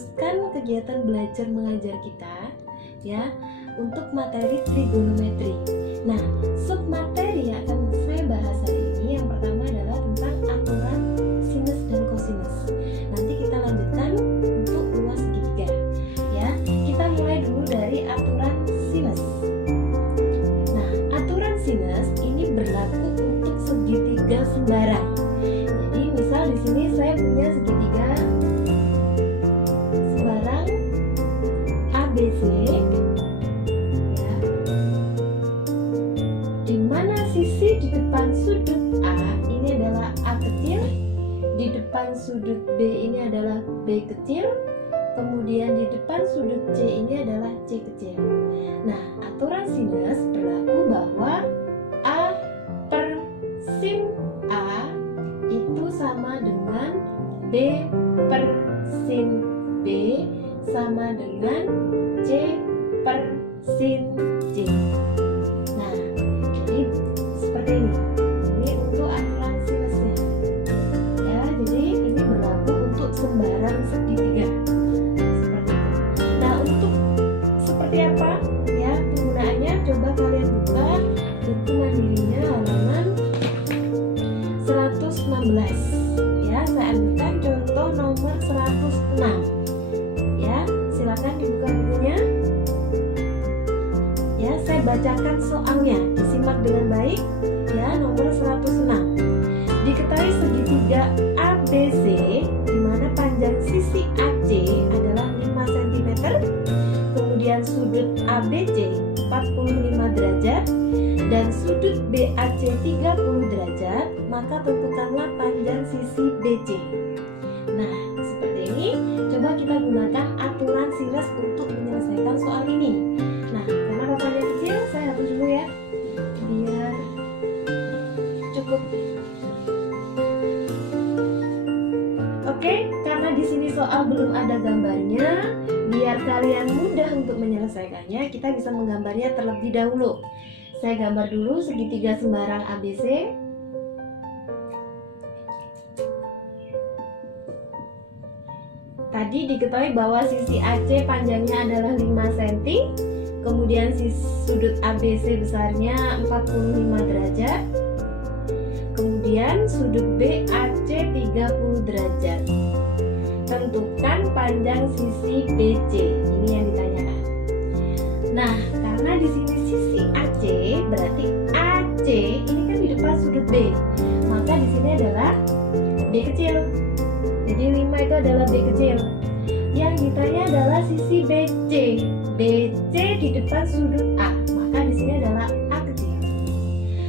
meneruskan kegiatan belajar mengajar kita ya untuk materi trigonometri. Nah, submateri yang akan saya bahas hari ini yang pertama adalah tentang aturan sinus dan kosinus. Nanti kita lanjutkan untuk ruas segitiga ya. Kita mulai dulu dari aturan sinus. Nah, aturan sinus ini berlaku untuk segitiga sembarang. Jadi misal di sini saya punya segitiga sembarang ABC ya, di mana sisi di depan sudut A ini adalah A kecil, di depan sudut B ini adalah B kecil, kemudian di depan sudut C ini adalah C kecil. Nah, aturan sinus berlaku bahwa A per sin A itu sama dengan B per sin B sama dengan C per sin C. Nah, jadi seperti ini. Ini untuk aturan sinusnya. Ya, jadi ini berlaku untuk sembarang segitiga. Seperti itu. Nah, untuk seperti apa ya penggunaannya? Coba kalian buka buku mandirinya halaman 116. Ya, saya ambilkan contoh nomor 106. Ya, silakan dibuka bukunya. Ya, saya bacakan soalnya, disimak dengan baik. Ya, nomor 106. Diketahui segitiga ABC di mana panjang sisi AC adalah 5 cm, kemudian sudut ABC 45 derajat dan sudut BAC 30 derajat, maka tentukanlah panjang sisi BC. Nah, seperti ini. Coba kita gunakan aturan sinus untuk menyelesaikan soal ini. Nah, karena papannya kecil, saya hapus dulu ya, biar cukup. Oke, karena di sini soal belum ada gambarnya, biar kalian mudah untuk menyelesaikannya, kita bisa menggambarnya terlebih dahulu. Saya gambar dulu segitiga sembarang ABC. Tadi diketahui bahwa sisi AC panjangnya adalah 5 cm, kemudian sudut ABC besarnya 45 derajat, kemudian sudut BAC 30 derajat. Tentukan panjang sisi BC. Ini yang ditanyakan. Nah, karena di sini sisi AC berarti AC ini kan di depan sudut B, maka di sini adalah B kecil. Jadi 5 itu adalah B kecil. Yang ditanya adalah sisi BC. BC di depan sudut A, maka di sini adalah A kecil.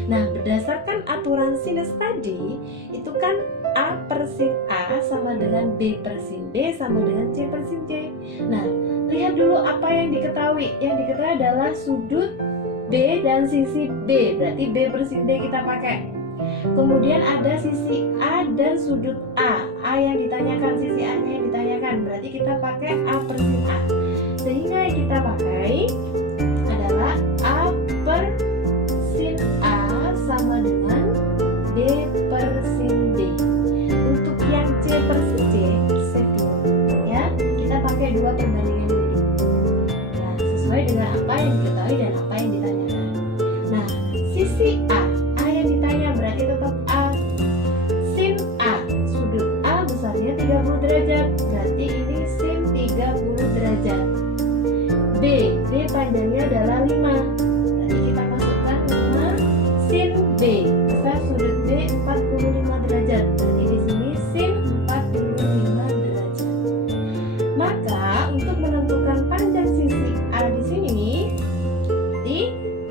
Nah, berdasarkan aturan sinus tadi, itu kan A per sin A sama dengan B per sin B sama dengan C per sin C. Nah, lihat dulu apa yang diketahui. Yang diketahui adalah sudut B dan sisi B. Berarti B per sin B kita pakai. Kemudian ada sisi A dan sudut A. A yang ditanyakan, sisi A nya yang ditanyakan. Berarti kita pakai A per sin A. Sehingga yang kita pakai adalah A per sin A sama dengan B per sin B. Untuk yang C per sin C, save dulu ya. Kita pakai 2 perbandingan ini. Nah, sesuai dengan apa yang diketahui dan apa yang ditanyakan. Nah, sisi A yang ditanya berarti tetap A sin A. Sudut A besarnya 30 derajat, berarti ini sin 30 derajat. B panjangnya adalah 5, berarti kita masukkan 5 sin B. Besar sudut B 45 derajat, berarti di sini sin 45 derajat. Maka untuk menentukan panjang sisi A di sini, di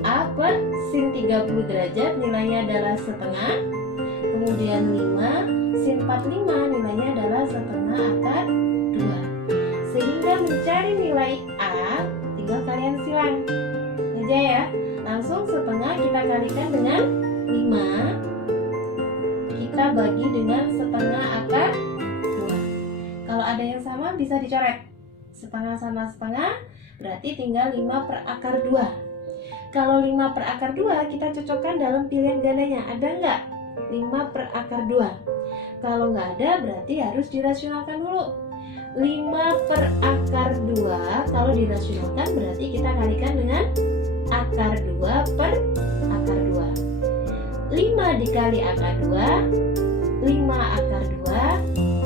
A per sin 30 derajat nilainya adalah setengah, kemudian 5 sin 45 nilainya adalah setengah akar 2. Sehingga mencari nilai A tinggal kalian silang aja ya. Langsung setengah kita kalikan dengan 5, kita bagi dengan setengah akar 2. Kalau ada yang sama bisa dicoret. Setengah sama setengah berarti tinggal 5 per akar 2. Kalau 5 per akar 2 kita cocokkan dalam pilihan gandanya. Ada nggak 5 per akar 2? Kalau nggak ada berarti harus dirasionalkan dulu. 5/2. Kalau dirasionalkan berarti kita kalikan dengan akar 2 per akar 2. 5 dikali akar 2, 5 akar 2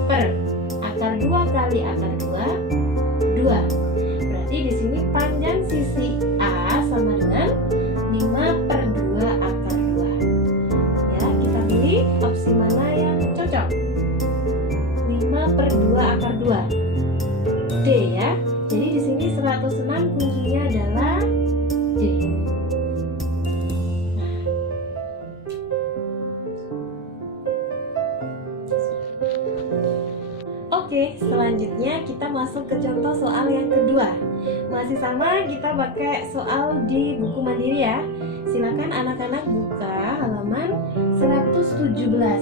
per akar 2 kali akar 2, 2. Berarti di sini panjang sisi A sama dengan 5/2 akar 2. Ya, kita pilih opsi mana yang cocok. 5/2 akar 2. D ya. Jadi di sini 106 kuncinya adalah D. Oke, selanjutnya kita masuk ke contoh soal yang kedua. Masih sama, kita pakai soal di buku Mandiri ya. Silakan anak-anak buka halaman 117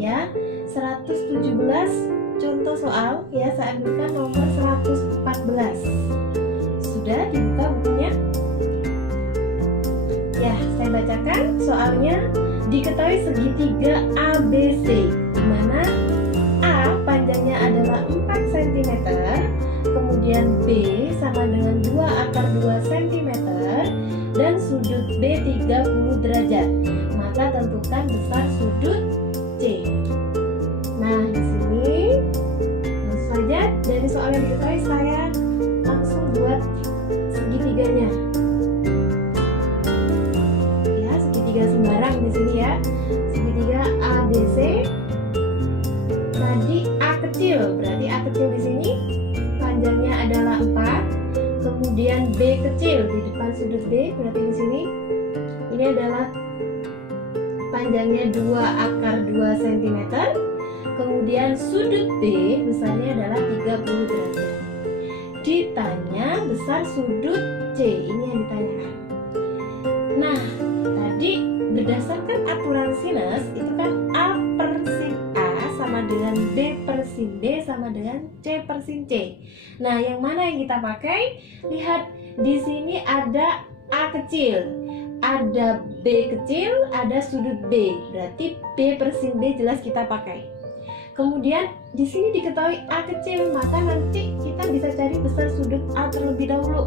ya. 117 contoh soal ya, saya ambilkan nomor 114. Sudah dibuka bukunya? Ya, saya bacakan soalnya. Diketahui segitiga ABC di mana A panjangnya adalah 4 cm, kemudian B sama dengan 2 akar 2 cm dan sudut B 30 derajat. Maka tentukan besar sudut C. Nah, di sini langsung saja dari soal yang diketahui saya langsung buat segitiganya. Ya, segitiga sembarang di sini ya. Segitiga ABC. Tadi A kecil, berarti A kecil di sini panjangnya adalah 4. Kemudian B kecil di depan sudut B, berarti di sini ini adalah panjangnya 2 akar 2 cm. Kemudian sudut B besarnya adalah 30 derajat. Ditanya besar sudut C, ini yang ditanyakan. Nah, tadi berdasarkan aturan sinus itu kan A per sin A sama dengan B per sin B sama dengan C per sin C. Nah, yang mana yang kita pakai? Lihat di sini ada A kecil, ada B kecil, ada sudut B. Berarti B per sin B jelas kita pakai. Kemudian di sini diketahui A kecil, maka nanti kita bisa cari besar sudut A terlebih dahulu.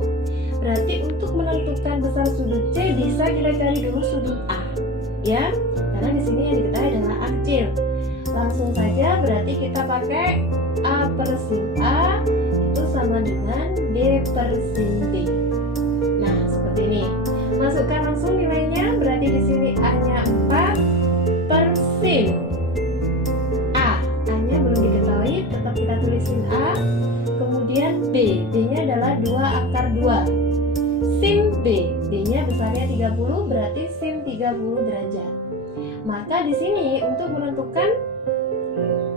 Berarti untuk menentukan besar sudut C bisa kita cari dulu sudut A, ya. Karena di sini yang diketahui adalah A kecil. Langsung saja berarti kita pakai A per sin A itu sama dengan B per sin B. Nah, seperti ini. Masukkan langsung nilainya, berarti di sini A-nya 4 per sin. Tetap kita tulisin A, kemudian B, B-nya adalah 2 akar 2. Sin B, B-nya besarnya 30, berarti sin 30 derajat. Maka di sini untuk menentukan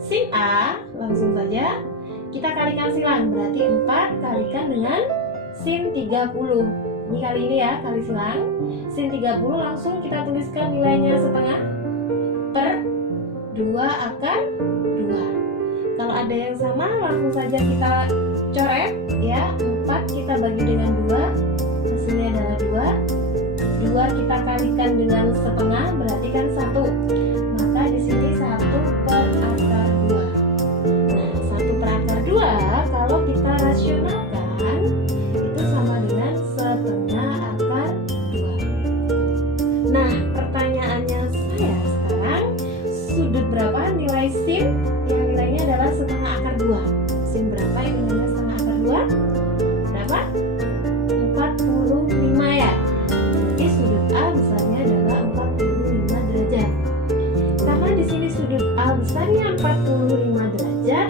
sin A, langsung saja kita kalikan silang, berarti 4 kalikan dengan sin 30. Ini kali ini ya, kali silang. Sin 30 langsung kita tuliskan nilainya setengah per 2 akar 2. Kalau ada yang sama langsung saja kita coret ya. 4 kita bagi dengan 2, hasilnya adalah 2. 2 kita kalikan dengan setengah, berarti kan 1. Maka di sini 1 per akar 2. Nah, 1 per akar 2 kalau kita rasionalkan itu sama dengan setengah akar 2. Nah, pertanyaannya saya sekarang, sudut berapa nilai sin yang nilainya adalah setengah akar 2? Sin berapa yang nilainya setengah akar 2? Berapa? 45 ya. Jadi sudut A besarnya adalah 45 derajat. Karena di sini sudut A besarnya 45 derajat,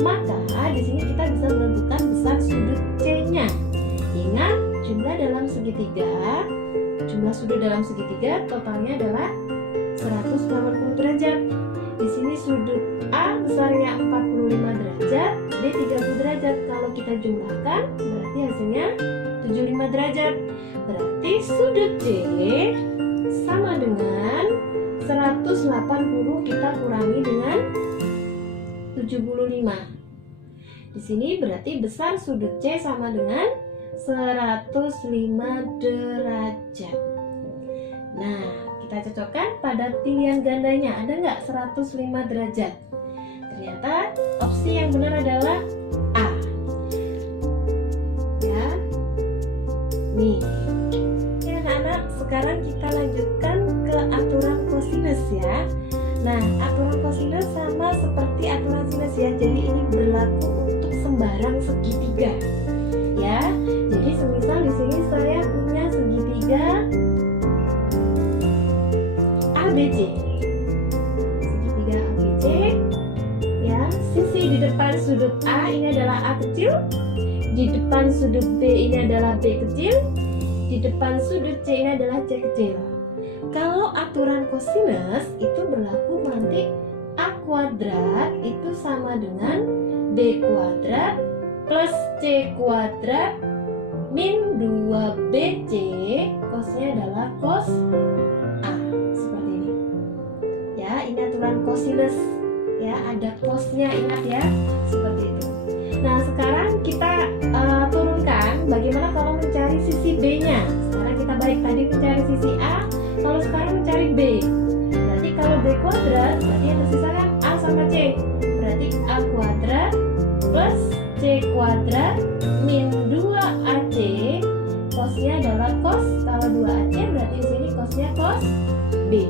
maka di sini kita bisa menentukan besar sudut C-nya. Ingat, jumlah dalam segitiga, jumlah sudut dalam segitiga totalnya adalah 180 derajat. Di sini sudut A besarnya 45 derajat, B 30 derajat. Kalau kita jumlahkan berarti hasilnya 75 derajat. Berarti sudut C sama dengan 180 kita kurangi dengan 75. Di sini berarti besar sudut C sama dengan 105 derajat. Nah, kita cocokkan pada pilihan gandanya. Ada nggak 105 derajat? Ternyata opsi yang benar adalah A. Ya. Nih. Ya anak-anak, sekarang kita lanjutkan ke aturan kosinus ya. Nah, aturan kosinus sama seperti aturan sinus ya. Jadi ini berlaku untuk sembarang segitiga. Ya. Jadi semisal di sini saya punya segitiga ABC. Segitiga ABC. Ya, sisi di depan sudut A ini adalah A kecil. Di depan sudut B ini adalah B kecil. Di depan sudut C ini adalah C kecil. Kalau aturan kosinus itu berlaku nanti A kuadrat itu sama dengan B kuadrat plus C kuadrat min 2BC, cosnya adalah cos A. Seperti ini. Ya, ini aturan kosinus. Ya, ada cosnya, ingat ya. Seperti itu. Nah, sekarang kita turunkan bagaimana kalau mencari sisi B-nya. Sekarang kita balik, tadi mencari sisi A, kalau sekarang mencari B. Berarti kalau B kuadrat, berarti yang tersisa kan A sama C. Berarti A kuadrat plus C kuadrat min 2AC, cosnya adalah cos. Kalau 2AC berarti di sini cosnya cos B.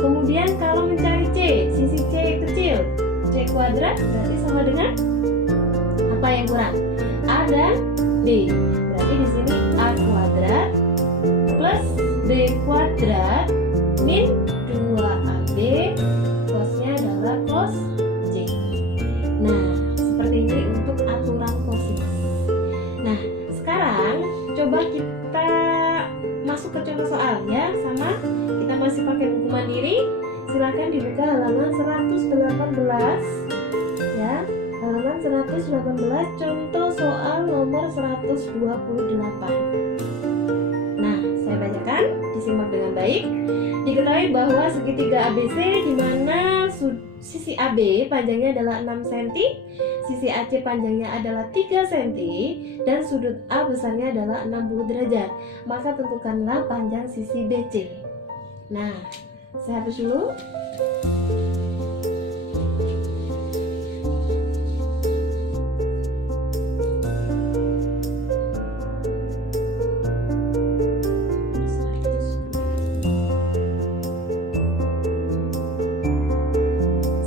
Kemudian kalau mencari C, sisi C kecil, C kuadrat berarti sama dengan apa yang kurang? A dan B. Berarti di sini A kuadrat plus B kuadrat min 2AB, cosnya adalah cos C. Nah, seperti ini untuk aturan kosinus. Nah, sekarang coba kita masuk ke contoh soal ya, sama kita masih pakai buku mandiri. Silakan dibuka halaman 118 ya. Halaman 118, contoh soal nomor 128. Nah, saya bacakan, disimak dengan baik. Diketahui bahwa segitiga ABC di mana sisi AB panjangnya adalah 6 cm, sisi AC panjangnya adalah 3 cm, dan sudut A besarnya adalah 60 derajat. Maka tentukanlah panjang sisi BC. Nah, saya hapus dulu.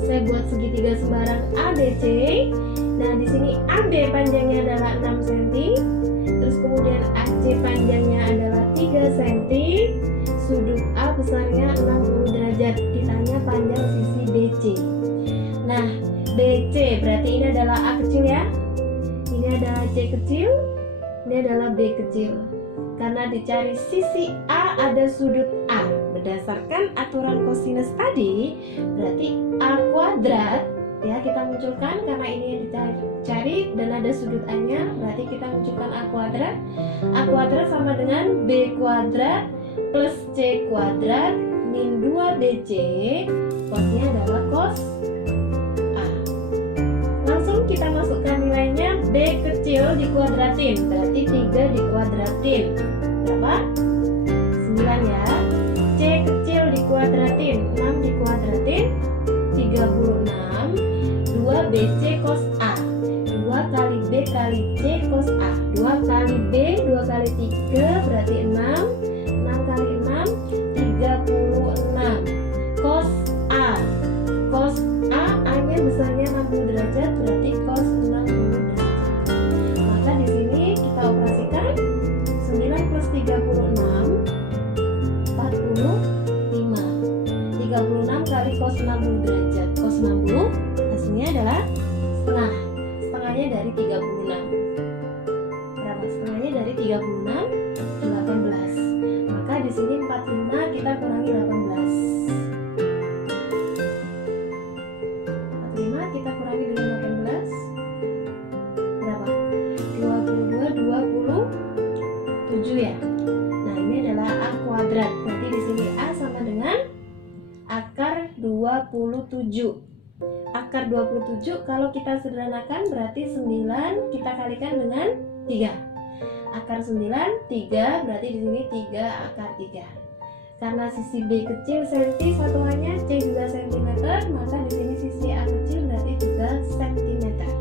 Saya buat segitiga sembarang ABC. Nah, di sini AB panjangnya adalah 6 cm, terus kemudian AC panjangnya adalah 3 cm, sudut A besarnya 60 derajat. Ditanya panjang sisi BC. Nah, BC berarti ini adalah A kecil ya, ini adalah C kecil, ini adalah B kecil. Karena dicari sisi A ada sudut A, berdasarkan aturan kosinus tadi, berarti A kuadrat ya kita munculkan, karena ini yang dicari dan ada sudut A-nya, berarti kita munculkan A kuadrat. A kuadrat sama dengan B kuadrat plus C kuadrat min 2BC, cosnya adalah cos A. Langsung kita masukkan nilainya. B kecil dikuadratin, berarti 3 dikuadratin berapa? 9 ya. C kecil dikuadratin, 6 dikuadratin 36, 2BC cos A. 2 kali B kali C cos A. 2 kali B, 2 kali 3 berarti 6. 6 kali 6, 36. Cos A. Cos A, A-nya besarnya 60 derajat, berarti cos 60 derajat. Maka di sini kita operasikan 9 plus 36, 45. 36 kali cos 60 derajat. Cos 60 hasilnya adalah setengah. Setengahnya dari 36. Berapa setengahnya dari 36? 18. Maka di sini 45 kita kurangi 18. 45 kita kurangi dengan 18. Berapa? 22, 27 ya. Nah, ini adalah A kuadrat. Berarti di sini A sama dengan akar 27. Akar 27 kalau kita sederhanakan berarti 9 kita kalikan dengan 3. Akar 9, 3, berarti di sini 3 akar 3. Karena sisi B kecil senti satuannya, C juga sentimeter, maka di sini sisi A kecil berarti juga sentimeter.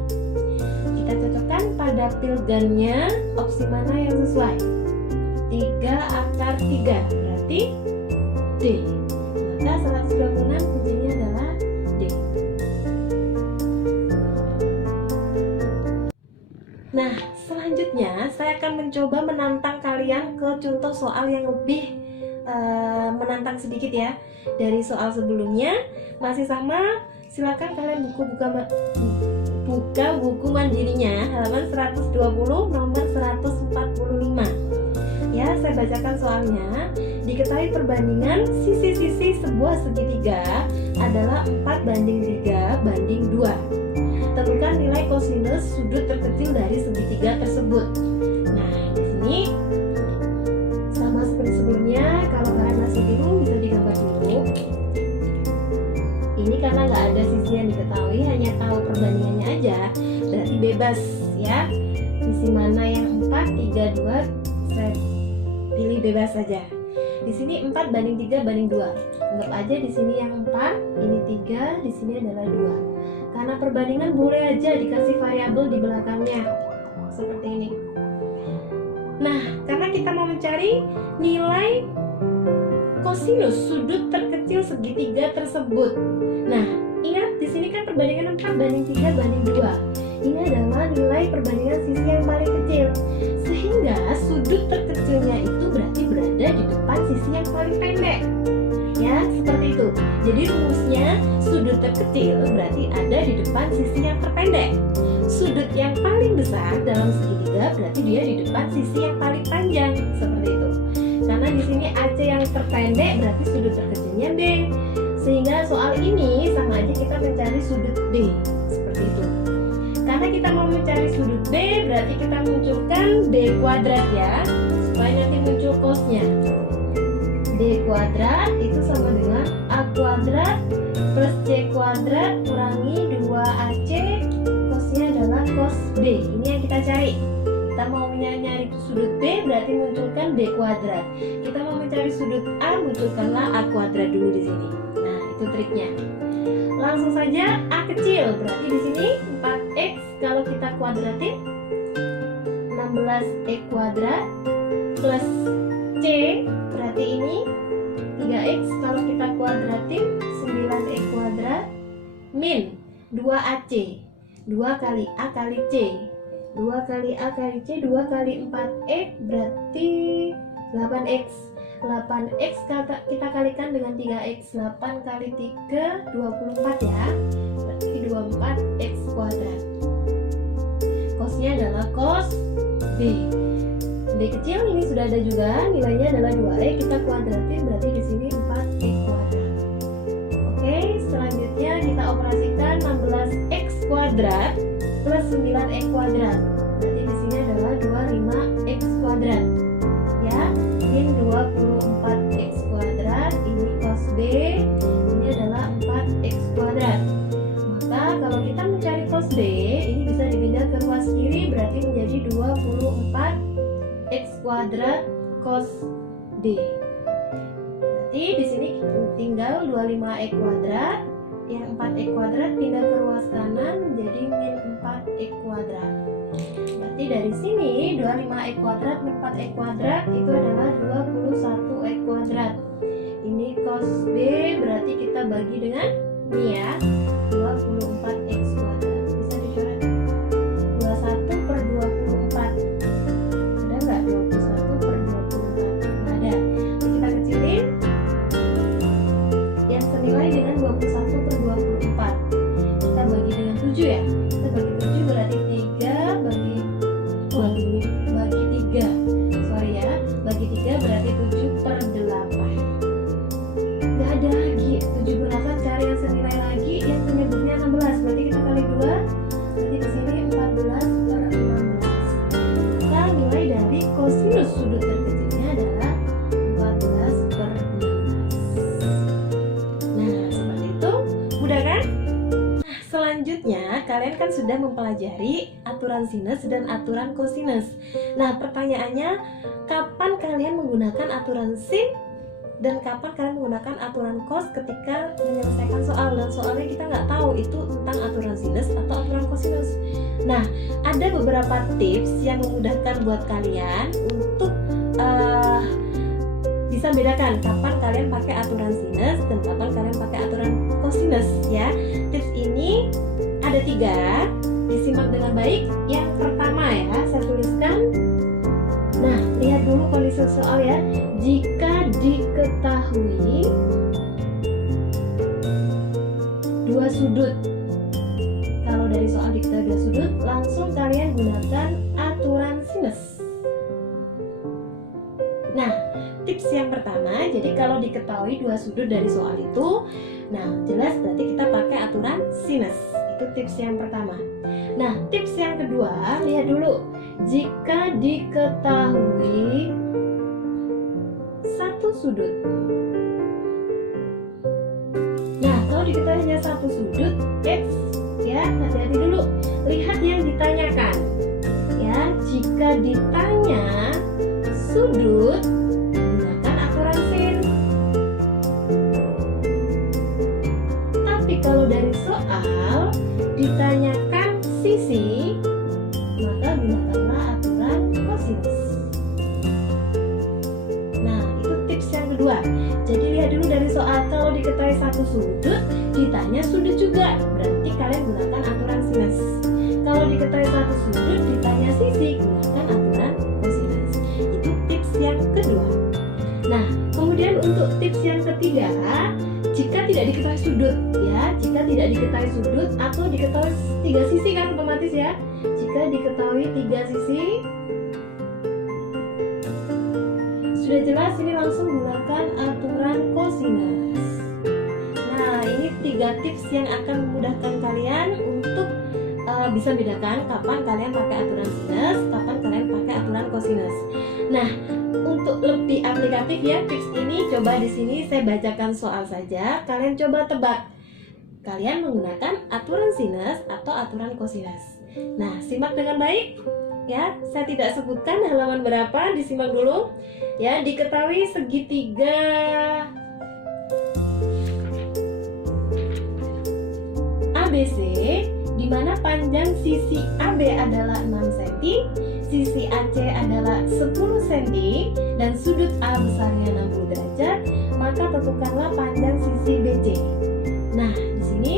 Kita cocokkan pada pilgannya, opsi mana yang sesuai? 3/3 berarti D. Maka 126 kuncinya adalah D. Nah, selanjutnya saya akan mencoba menantang kalian ke contoh soal yang lebih menantang sedikit ya dari soal sebelumnya. Masih sama, silakan kalian buka buku mandirinya halaman 120 nomor 145 ya. Saya bacakan soalnya. Diketahui perbandingan sisi-sisi sebuah segitiga adalah 4:3:2. Tentukan nilai kosinus sudut terkecil dari segitiga tersebut. Nah, di sini sama seperti sebelumnya, kalau kalian masih bingung bisa digambar dulu. Ini karena nggak ada sisi yang diketahui, hanya tahu perbandingannya aja, berarti bebas ya. Sisi mana yang 4, 3, 2, saya pilih bebas saja. Di sini 4:3:2. Anggap aja di sini yang 4, ini 3, di sini adalah 2. Karena perbandingan boleh aja dikasih variabel di belakangnya. Seperti ini. Nah, karena kita mau mencari nilai kosinus sudut terkecil segitiga tersebut. Nah, ingat di sini kan perbandingan 4:3:2. Ini adalah nilai perbandingan sisi yang paling kecil. Sehingga sudut terkecilnya itu berarti berada di depan sisi yang paling pendek. Ya, seperti itu. Jadi rumusnya sudut terkecil berarti ada di depan sisi yang terpendek. Sudut yang paling besar dalam segitiga berarti dia di depan sisi yang paling panjang. Seperti itu. Karena di sini AC yang terpendek berarti sudut terkecilnya B. Sehingga soal ini sama aja kita mencari sudut B. Seperti itu. Karena kita mau mencari sudut B, berarti kita munculkan B kuadrat ya, supaya nanti muncul cosnya. D kuadrat itu sama dengan A kuadrat plus C kuadrat kurangi 2AC, cosnya adalah cos B. Ini yang kita cari. Kita mau nyari sudut B, berarti munculkan B kuadrat. Kita mau mencari sudut A, munculkanlah A kuadrat dulu di sini. Nah, itu triknya. Langsung saja A kecil, berarti di sini 4x kalau kita kuadratin 16x kuadrat plus C berarti ini 3x kalau kita kuadratin 9x kuadrat min 2AC, 2 kali A kali C, 2 kali A kali C, 2 kali 4x berarti 8x. 8x kita kalikan dengan 3x, 8 kali 3 24 ya, berarti 24x kuadrat. Cosnya adalah cos B. B kecil ini sudah ada juga, nilainya adalah 2x, kita kuadratin berarti di sini 4x kuadrat. Oke, selanjutnya kita operasikan 16x kuadrat plus 9x kuadrat, berarti di sini adalah 25x kuadrat. Ya, min 24x kuadrat, ini cos B, ini adalah 4x kuadrat. Maka kalau kita mencari cos B, ini bisa dipindah ke ruas kiri, berarti menjadi 24x kuadrat cos D. Berarti di sini tinggal 25x kuadrat, yang 4x kuadrat pindah ke ruas kanan menjadi min 4x kuadrat. Berarti dari sini 25x kuadrat min 4x kuadrat itu adalah 21x kuadrat. Ini cos B berarti kita bagi dengan ini ya, 24x kuadrat. Bisa dicoret 21 per 24. Ada nggak 21 per 24? Nggak ada. Jadi kita kecilin yang senilai dengan 21 per 24. Kita bagi dengan 7 ya. Kita bagi 7 berarti 3 bagi 3. Sorry ya, bagi 3 berarti 7 per 8. Nggak ada lagi 7 per 8, cari yang senilai lagi yang penyebutnya 16. Berarti kita kali 2, berarti di sini 14 per 16. Maka nilai dari kosinus sudut terkecilnya adalah 14 per 16. Nah, seperti itu. Mudah kan? Nah, selanjutnya kalian kan sudah mempelajari aturan sinus dan aturan kosinus. Nah, pertanyaannya, kapan kalian menggunakan aturan sin dan kapan kalian menggunakan aturan cos ketika menyelesaikan soal, dan soalnya kita nggak tahu itu tentang aturan sinus atau aturan kosinus. Nah, ada beberapa tips yang memudahkan buat kalian untuk bisa bedakan kapan kalian pakai aturan sinus dan kapan kalian pakai aturan kosinus ya. Tips ini ada 3, disimak dengan baik. Yang pertama ya, saya tuliskan. Nah, lihat dulu kondisi soal ya. Jika diketahui 2 sudut. Kalau dari soal diketahui 2 sudut, langsung kalian gunakan aturan sinus. Nah, tips yang pertama, jadi kalau diketahui 2 sudut dari soal itu, nah jelas berarti kita pakai aturan sinus. Itu tips yang pertama. Nah, tips yang kedua, lihat dulu. Jika diketahui 1 sudut. Nah, kalau diketahui hanya 1 sudut, ya, hati-hati dulu. Lihat yang ditanyakan. Ya, jika ditanya sudut, gunakan aturan sin. Tapi kalau dari soal ditanyakan sisi, maka gunakanlah aturan kosinus. Nah, itu tips yang kedua. Jadi lihat dulu dari soal, kalau diketahui 1 sudut, ditanya sudut juga, berarti kalian gunakan aturan sinus. Kalau diketahui 1 sudut, ditanya sisi, gunakan aturan kosinus. Itu tips yang kedua. Nah, kemudian untuk tips yang ketiga, jika tidak diketahui sudut ya, jika tidak diketahui sudut atau diketahui 3 sisi kan otomatis ya. Jika diketahui 3 sisi, sudah jelas ini langsung gunakan aturan kosinus. Nah, ini 3 tips yang akan memudahkan kalian untuk bisa bedakan kapan kalian pakai aturan sinus, kapan kalian pakai aturan kosinus. Nah, untuk lebih aplikatif ya tips ini, coba di sini saya bacakan soal saja, kalian coba tebak. Kalian menggunakan aturan sinus atau aturan kosinus. Nah, simak dengan baik. Ya, saya tidak sebutkan halaman berapa, disimak dulu. Ya, diketahui segitiga ABC di mana panjang sisi AB adalah 6 cm, sisi AC adalah 10 cm dan sudut A besarnya 60 derajat, maka tentukanlah panjang sisi BC. Nah, di sini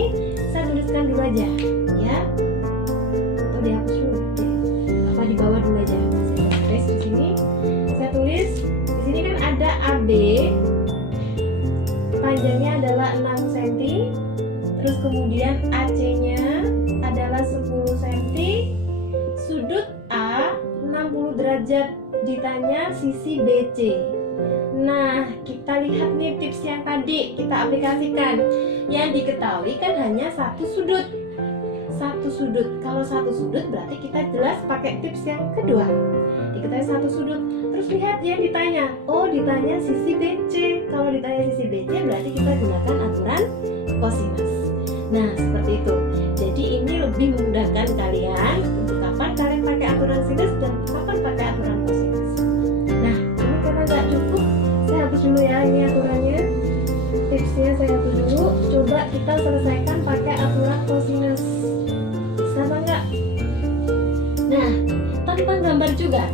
saya tuliskan dulu aja ya. Atau dihapus dulu. Apa di bawah dulu aja. Saya tulis di sini. Saya tulis di sini kan ada AB. Panjangnya adalah 6 cm. Terus kemudian AC-nya adalah 10 cm. Sudut A 60 derajat, ditanya sisi BC. Nah, kita lihat nih tips yang tadi kita aplikasikan. Yang diketahui kan hanya 1 sudut. 1 sudut. Kalau 1 sudut berarti kita jelas pakai tips yang kedua. Diketahui 1 sudut. Terus lihat yang ditanya. Oh, ditanya sisi BC. Kalau ditanya sisi BC berarti kita gunakan aturan kosinus. Nah, seperti itu. Jadi ini lebih memudahkan kalian untuk kapan kalian pakai aturan sinus dan kapan pakai aturan kosinus. Nah, ini karena nggak cukup, saya hapus dulu ya ini aturannya. Tipsnya saya hapus dulu. Coba kita selesaikan pakai aturan kosinus. Bisa apa enggak? Nah, tanpa gambar juga.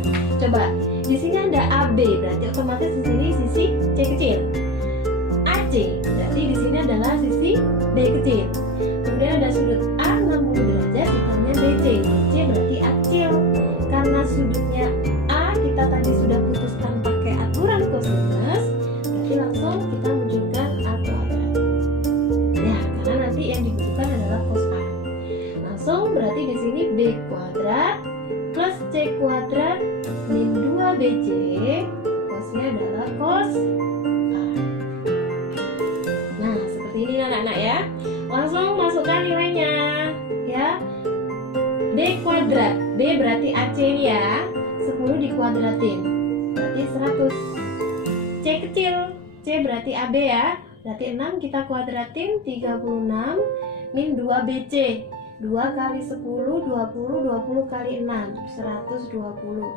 Coba, di sini ada AB, berarti otomatis di sini sisi C kecil. AC, berarti di sini adalah sisi B kecil. Kemudian ada sudut A 60 derajat, ditanya BC. BC berarti A kecil. Karena sudutnya A kita tadi sudah putuskan pakai aturan kosinus, berarti langsung kita munculkan A kuadrat. Ya, karena nanti yang dibutuhkan adalah cos A. Langsung berarti di sini B kuadrat plus C kuadrat min 2BC, cosnya adalah cos A. Nah, seperti ini anak-anak ya. Langsung masukkan nilainya ya. B kuadrat, B berarti AC ini ya, 10 dikuadratin berarti 100. C kecil, C berarti AB ya, berarti 6 kita kuadratin 36 min 2BC. 2 kali 10, 20, 20 kali 6, 120.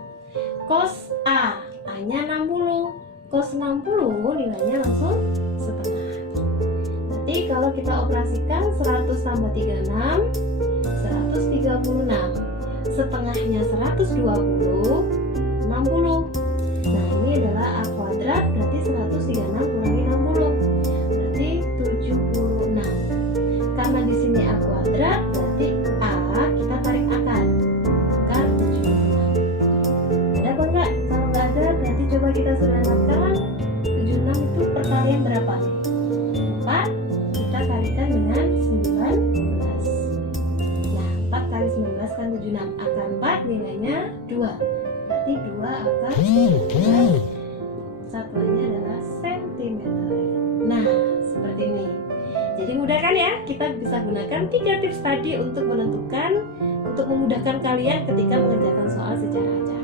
Cos A, A nya 60. cos 60 nilainya langsung setengah. Berarti kalau kita operasikan 100 tambah 36 136, setengahnya 120 60. Nah ini adalah A kuadrat, berarti 136 kurangi 60 berarti 76. Karena di sini A kuadrat, berarti A kita tarik akar 76. Ada apa enggak? Kalau enggak ada, berarti coba kita sederhanakan. 76 itu perkalian berapa nih? 4, kita kalikan dengan 19. Nah 4 kali 19 kan 76, akar 4 nilainya 2, berarti 2 akar 19, satuannya adalah sentimeter. Nah seperti ini. Jadi mudah kan ya, kita bisa gunakan 3 tips tadi untuk memudahkan kalian ketika mengerjakan soal secara acak.